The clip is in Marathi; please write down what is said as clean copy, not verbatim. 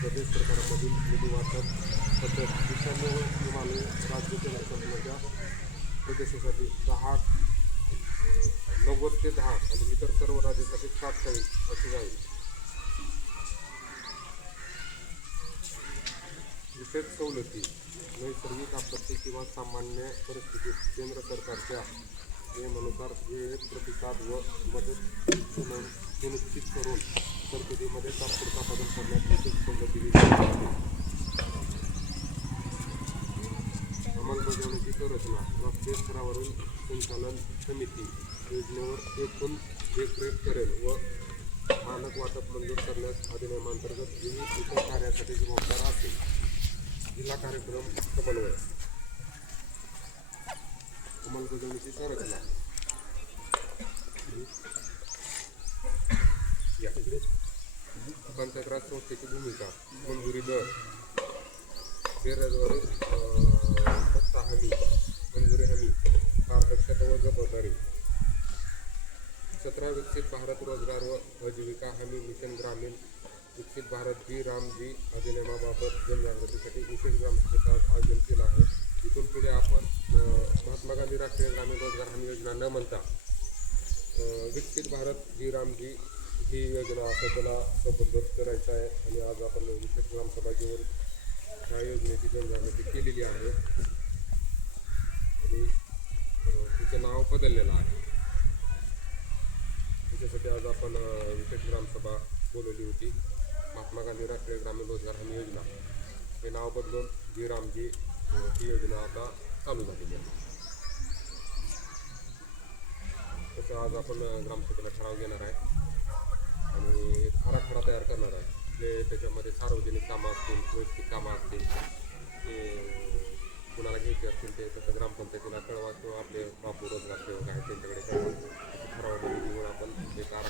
प्रदेश सरकारांमधील निधी वाटप तसंच ईशान्य व हिमालय राज्य केंद्र शासनाच्या प्रदेशासाठी 90 ते 10 आणि इतर सर्व राज्यासाठी 47 असे जाईल. विशेष सवलती नैसर्गिक आपत्ती किंवा सामान्य परिस्थितीत केंद्र सरकारच्या नियमानुसार वेळेत प्रतिसाद व मदत सुनिश्चित करून तरतुदीमध्ये तात्पुरता बदल करण्यास विशेष सवलती दिली जाते. अंमलबजावणीची संरचना राष्ट्रीय स्तरावरील संचालन समिती योजनेवर एकूण देखरेख करेल व मानक वाटप मंजूर करण्यास अधिनियमांतर्गत विविध इतर कार्यासाठी जबाबदार असेल. जिल्हा कार्यक्रम समन्वय अंमलबजावणीची संरचना पंचायत राज संस्थेची भूमिका मंजुरी दर बेरोजगारी भत्ता हमी मंजुरी हमी पारदर्शकता व जबाबदारी 17 विकसित भारत रोजगार व आजीविका हमी मिशन ग्रामीण विकसित भारत जी रामजी अधिनियमाबाबत जनजागृतीसाठी विशेष ग्रामसभेचं आयोजन केलं आहे. इथून पुढे आपण महात्मा गांधी राष्ट्रीय ग्रामीण रोजगार हमी योजना न म्हणता विकसित भारत जी रामजी ही योजना असं त्याला संबोधित करायचं आहे. आणि आज आपण विशेष ग्रामसभा घेऊन ह्या योजनेची जनजागृती केलेली आहे आणि तिचं नाव बदललेलं आहे. त्याच्यासाठी आज आपण विशेष ग्रामसभा बोलवली होती. महात्मा गांधी राष्ट्रीय ग्रामीण रोजगार हमी योजना हे नाव बदलून जी रामजी ही योजना आता चालू झालेली आहे. तसं आज आपण ग्रामसभेला ठराव घेणार आहे आणि एक आराखडा तयार करणार आहे. त्याच्यामध्ये सार्वजनिक कामं असतील, वैयक्तिक कामं असतील, ते कुणाला घ्यायचे असतील ते तसं ग्रामपंचायतीला कळवा किंवा आपले बापू रोजगार सेवक आहेत त्यांच्याकडे कळवा. ठरावामध्ये घेऊन आपण एक आराखडा